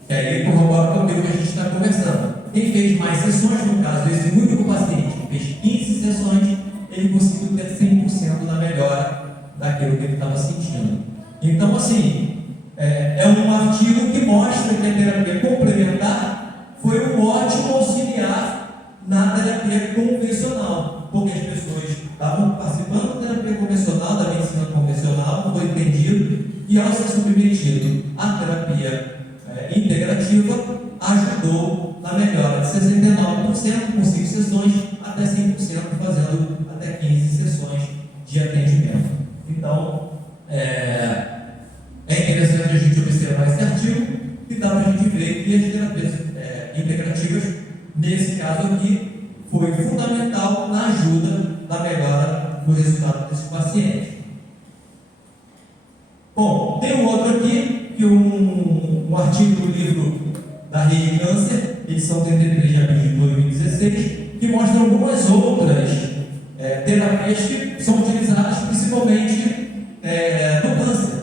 que aí corrobora com o que a gente está conversando, quem fez mais sessões, no caso, esse único paciente que fez 15 sessões, ele conseguiu ter 100% da melhora daquilo que ele estava sentindo. Então, assim, é um artigo que mostra que a terapia complementar foi um ótimo auxiliar na terapia convencional, porque as pessoas estavam participando da terapia convencional, da medicina convencional, não foi entendido, e ao ser submetido à terapia integrativa, ajudou na melhora de 69%, com 5 sessões, até 100%, fazendo até 15 sessões de atendimento. Então, é interessante a gente observar esse artigo e dá para a gente ver que as terapias integrativas, nesse caso aqui, foi fundamental na ajuda da melhora no resultado desse paciente. Bom, tem um outro aqui, que um artigo do livro da Rede Câncer, edição 33 de abril de 2016, que mostra algumas outras terapias que são utilizadas principalmente no câncer.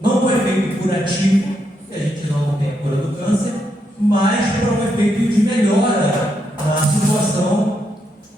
Não por efeito curativo, que a gente não tem a cura do câncer, mas por um efeito de melhora na situação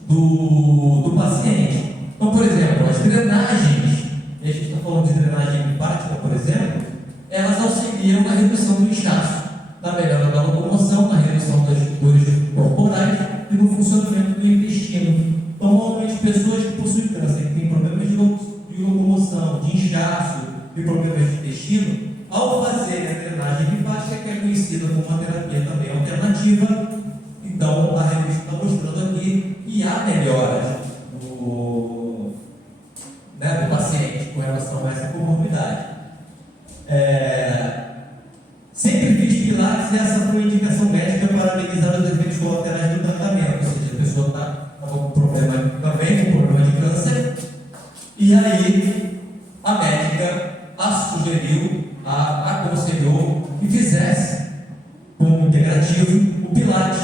do paciente. Então, por exemplo, as drenagens, e a gente está falando de drenagem linfática, por exemplo, elas auxiliam na redução do inchaço, na melhora da locomoção, na redução das dores corporais e no funcionamento do intestino. Então, normalmente, pessoas que possuem câncer, que têm problemas de locomoção, de inchaço e problemas de intestino, ao fazer a drenagem linfática, que é conhecida como uma terapia também alternativa, então a revista está mostrando aqui que há melhoras do paciente com relação a essa comorbidade. Sempre fiz pilates e essa foi a indicação médica para amenizar os efeitos colaterais do tratamento, ou seja, a pessoa está com problema também, com problema de câncer, e aí a médica sugeriu, aconselhou que fizesse como integrativo o pilates,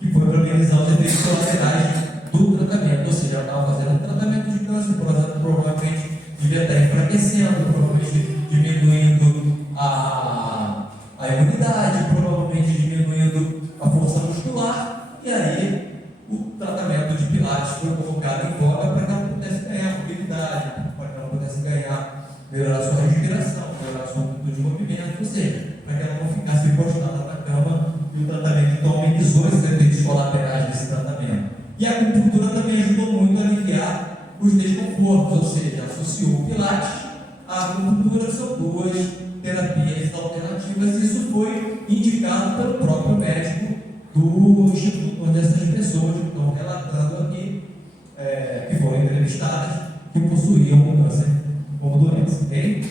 que foi para amenizar os efeitos colaterais do tratamento, ou seja, ela estava fazendo um tratamento de câncer, provavelmente devia estar enfraquecendo, provavelmente diminuindo a imunidade, provavelmente diminuindo a força muscular, e aí o tratamento de pilates foi colocado em voga para que ela pudesse ganhar mobilidade, para que ela pudesse melhorar sua respiração, melhorar sua amplitude de movimento, ou seja, para que ela não ficasse encostada na cama, e o tratamento então amenizou esses efeitos colaterais desse tratamento. E a acupuntura também ajudou muito a aliviar os desconfortos, ou seja, associou o pilates à acupuntura, são duas terapias alternativas, e isso foi indicado pelo próprio médico do instituto, onde essas pessoas estão relatando aqui, que foram entrevistadas, que possuíam câncer como doença, ok?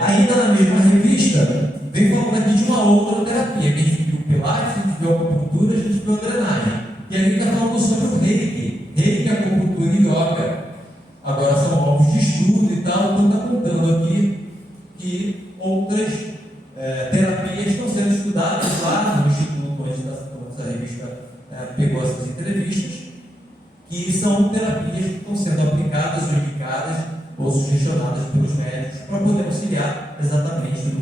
Ainda na mesma revista, vem falando aqui de uma outra terapia, que a gente viu pilates, a gente viu acupuntura, a gente viu a drenagem. E aí está falando sobre o reiki, acupuntura e yoga. Agora são alvos de estudo e tal, então está contando aqui que outras terapias estão sendo estudadas lá no Instituto, onde essa revista pegou essas entrevistas, que são terapias que estão sendo aplicadas ou indicadas ou sugestionadas pelos médicos para poder auxiliar exatamente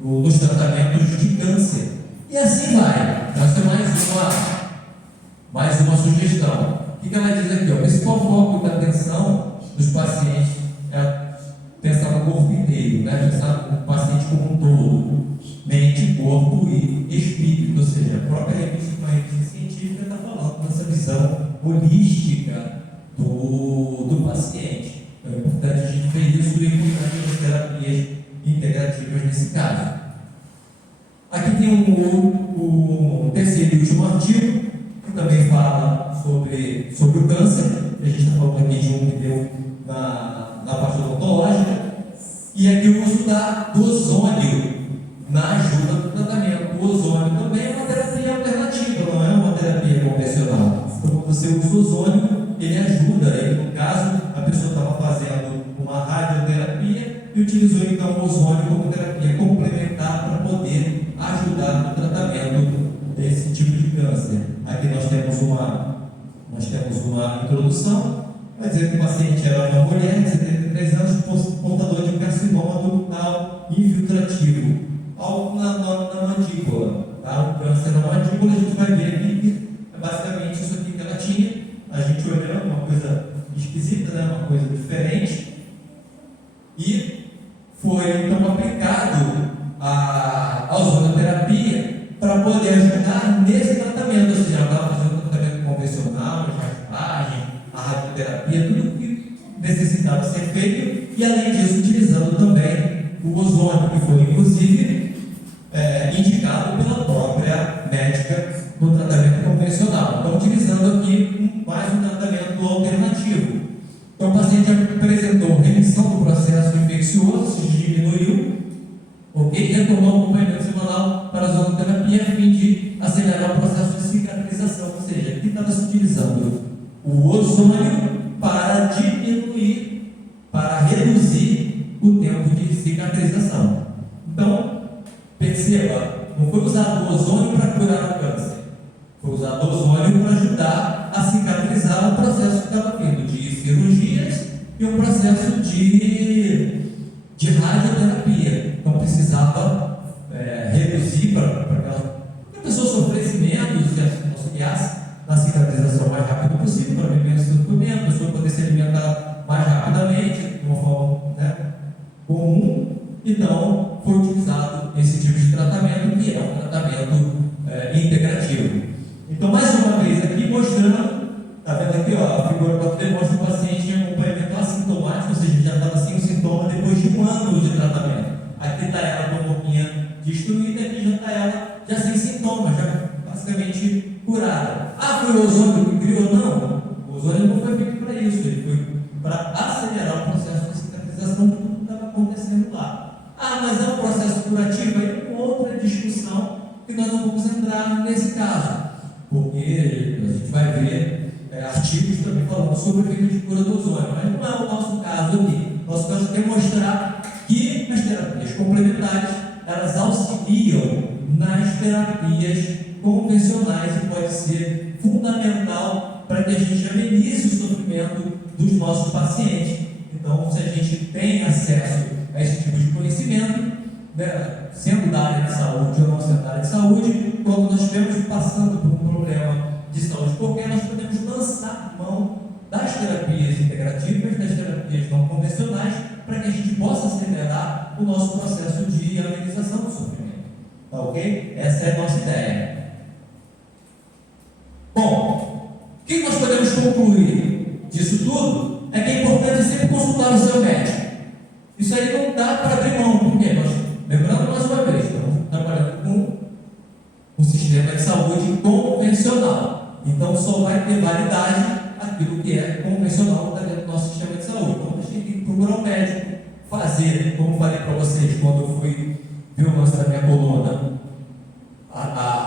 nos tratamentos de câncer. E assim vai. Essa é mais uma sugestão. O que ela diz aqui? O principal foco da atenção dos pacientes é pensar no corpo inteiro, né? Pensar no paciente como um todo, mente, corpo e espírito. Ou seja, a própria revista, uma revista científica, está falando dessa visão holística do paciente. Então é importante a gente ver isso e importante as terapias integrativas nesse caso. Aqui tem um terceiro e último artigo, que também fala sobre o câncer. A gente está falando aqui de um que deu na parte odontológica. E aqui o uso do ozônio na ajuda do tratamento. O ozônio também é uma terapia alternativa, não é uma terapia convencional. Então, quando você usa o ozônio, ele ajuda. No caso, a pessoa estava fazendo uma radioterapia e utilizou então o ozônio como terapia complementar para poder ajudar no tratamento desse tipo de câncer. Aqui nós temos uma introdução. Vai dizer que o paciente era uma mulher de 73 anos, portador de um carcinoma abdominal infiltrativo, algo na mandíbula, tá? Um câncer na mandíbula. A gente vai ver aqui que é basicamente isso aqui que ela tinha. A gente olhando, uma coisa esquisita, né? Uma coisa diferente, e foi então aplicado a ozonioterapia para poder ajudar nesse tratamento. Ou seja, ela estava fazendo um tratamento convencional, a raspagem, a radioterapia, tudo que necessitava ser feito, e além disso utilizando também o ozônio, que foi inclusive indicado pela própria médica no tratamento convencional. Então, utilizando aqui mais um tratamento alternativo. Então, o paciente apresentou remissão do processo infeccioso, se diminuiu, ok? E retornou ao acompanhamento semanal para a ozonoterapia a fim de acelerar o processo de cicatrização. Ou seja, aqui estava se utilizando o ozônio para diminuir, para reduzir o tempo de cicatrização. Então, perceba, não foi usado o ozônio para curar o câncer, foi usado o ozônio para ajudar a cicatrizar o processo que estava vindo de cirurgias e um processo de radioterapia. Então, precisava reduzir para que a pessoa sofresse menos e auxiliasse na cicatrização mais rápido possível, para viver menos sofrimento, a pessoa poder se alimentar mais rapidamente, de uma forma comum. Então, foi utilizado esse tipo de tratamento, que é um tratamento integrativo. Então, mais uma vez aqui mostrando, está vendo aqui, a figura 4 demonstra o paciente em acompanhamento assintomático, ou seja, já estava sem o sintoma depois de um ano de tratamento. Aqui está ela com uma boquinha destruída, aqui já está ela já sem sintomas, já basicamente curada. Foi o ozônio que criou? Não, o ozônio não foi feito para isso, ele foi para acelerar o processo de cicatrização de tudo que estava acontecendo lá. Mas é um processo curativo? Aí é uma outra discussão que nós não vamos entrar nesse caso, porque a gente vai ver artigos também falando sobre o efeito de cura do ozônio, mas não é o nosso caso aqui. Nosso caso é mostrar que as terapias complementares, elas auxiliam nas terapias convencionais e pode ser fundamental para que a gente amenize o sofrimento dos nossos pacientes. Então, se a gente tem acesso a esse tipo de conhecimento, sendo da área de saúde ou não sendo da área de saúde, quando nós estivermos passando por um problema de saúde qualquer, nós podemos lançar mão das terapias integrativas, das terapias não convencionais, para que a gente possa acelerar o nosso processo de amenização do sofrimento. Tá ok? Essa é a nossa ideia. Bom, o que nós podemos concluir disso tudo? É que é importante sempre consultar o seu médico. Isso aí não dá para abrir mão, porque nós, lembrando mais uma vez, estamos trabalhando com um sistema de saúde convencional. Então só vai ter validade aquilo que é convencional dentro do nosso sistema de saúde. Então a gente tem que procurar um médico, fazer, como falei para vocês quando eu fui viu o lance da minha coluna.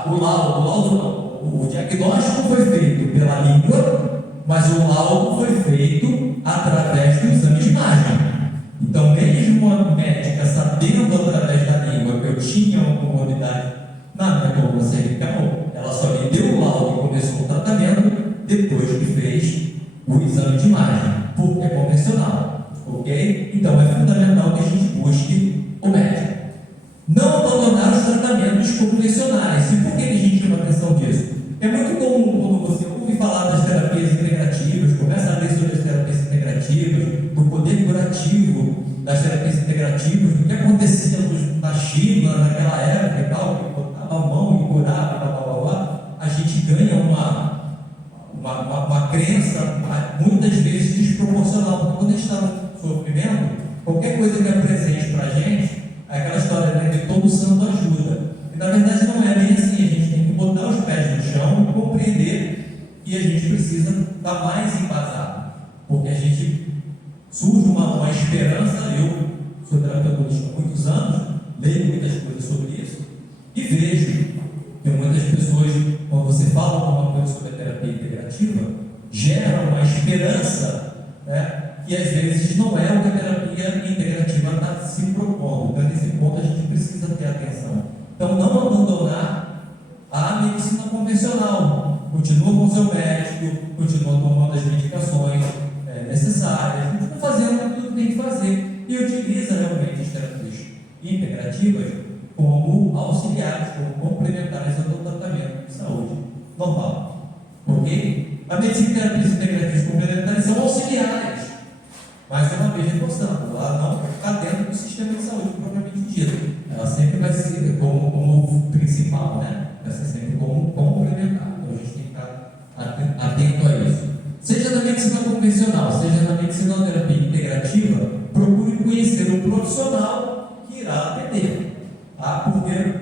O laudo não. O diagnóstico foi feito pela língua, mas o laudo foi feito através do exame de imagem. Então, mesmo a médica sabendo através da língua que eu tinha uma comorbidade na minha coluna cervical, ela só me deu o laudo e começou o tratamento depois que fez o exame de imagem, porque é convencional, ok? Então, é fundamental que a gente busque o médico. Não abandonar os tratamentos convencionais. E por que a gente chama atenção disso? É muito comum quando você ouve falar das terapias integrativas, começa a ler sobre as terapias integrativas, do poder curativo das terapias integrativas, do que acontecia na China, naquela época e tal, que botava a mão e curava, blá, blá, blá, blá. A gente ganha uma crença muitas vezes desproporcional, porque quando a gente está no sofrimento, qualquer coisa que apresente para a gente, é aquela história, né, de todo santo ajuda. E na verdade não é bem assim. A gente tem que botar os pés no chão, compreender que a gente precisa estar mais embasado, porque a gente surge uma esperança. Eu sou terapeuta há muitos anos, leio muitas coisas sobre isso e vejo que muitas pessoas, quando você fala alguma coisa sobre a terapia integrativa, gera uma esperança, né, que às vezes não é o que a terapia integrativa está se propondo. Então, nesse ponto, a gente precisa ter atenção. Então, não abandonar a medicina convencional. Continua com o seu médico, continua tomando as medicações necessárias, continua fazendo tudo que tem que fazer e utiliza realmente as terapias integrativas como auxiliares, como complementares ao tratamento de saúde normal. Ok? A medicina e terapias integrativas complementares são auxiliares. Mais uma vez reforçando, ela não está dentro do sistema de saúde propriamente dito. Ela sempre vai ser como principal, né? Vai ser sempre como complementar. Então a gente tem que estar atento a isso. Seja na medicina convencional, seja na medicina ou terapia integrativa, procure conhecer o profissional que irá atender. Tá? Porque,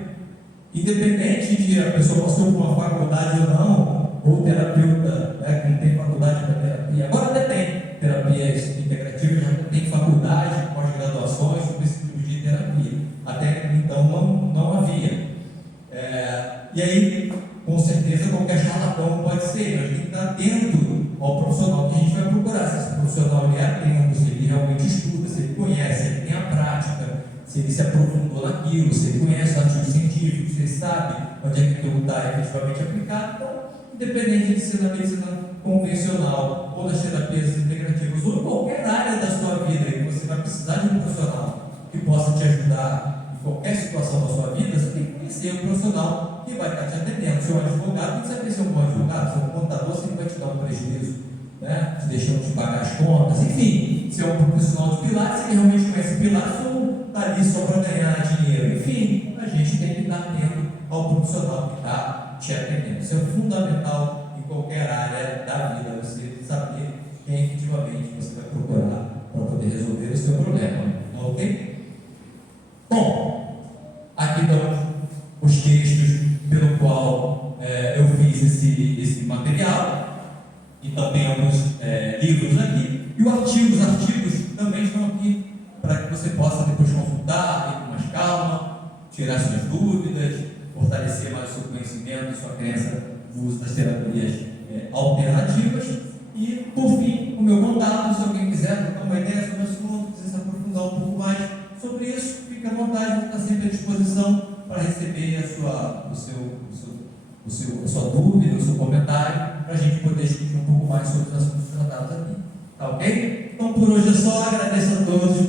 independente de a pessoa passou por uma faculdade ou não, ou terapeuta, né, que não tem faculdade para terapia, agora até tem terapias integrativas, já tem faculdade, pós-graduações sobre esse tipo de terapia. Até então não havia. E aí, com certeza, qualquer charlatão pode ser. A gente tem que estar atento ao profissional que a gente vai procurar. Se esse profissional ele é atento, se ele realmente estuda, se ele conhece, se ele tem a prática, se ele se aprofundou naquilo, se ele conhece o artigo científico, se ele sabe onde é que aquilo está efetivamente aplicado. Então, independente de ser na medicina convencional ou das terapias integrativas ou em qualquer área da sua vida que você vai precisar de um profissional que possa te ajudar em qualquer situação da sua vida, você tem que conhecer um profissional que vai estar te atendendo. Se é um advogado, tem que saber se é um bom advogado, se é um contador, se ele vai te dar um prejuízo, né, te deixando de pagar as contas, enfim, se é um profissional de pilates, se ele realmente conhece pilates ou está ali só para ganhar dinheiro, enfim, a gente tem que estar atento ao profissional que está te atendendo. Isso é fundamental em qualquer área da vida, você saber quem efetivamente você vai procurar para poder resolver o seu problema, ok? Bom, aqui estão os textos pelo qual eu fiz esse material, e também alguns livros aqui, e os artigos também estão aqui para que você possa depois consultar, ler com mais calma, tirar suas dúvidas, fortalecer mais o seu conhecimento e sua crença no uso das terapias alternativas. E, por fim, o meu contato, se alguém quiser trocar uma ideia sobre o assunto, quiser se aprofundar um pouco mais sobre isso, fique à vontade, vou estar sempre à disposição para receber a sua dúvida, o seu comentário, para a gente poder discutir um pouco mais sobre os assuntos tratados aqui. Tá ok? Então, por hoje é só, agradeço a todos.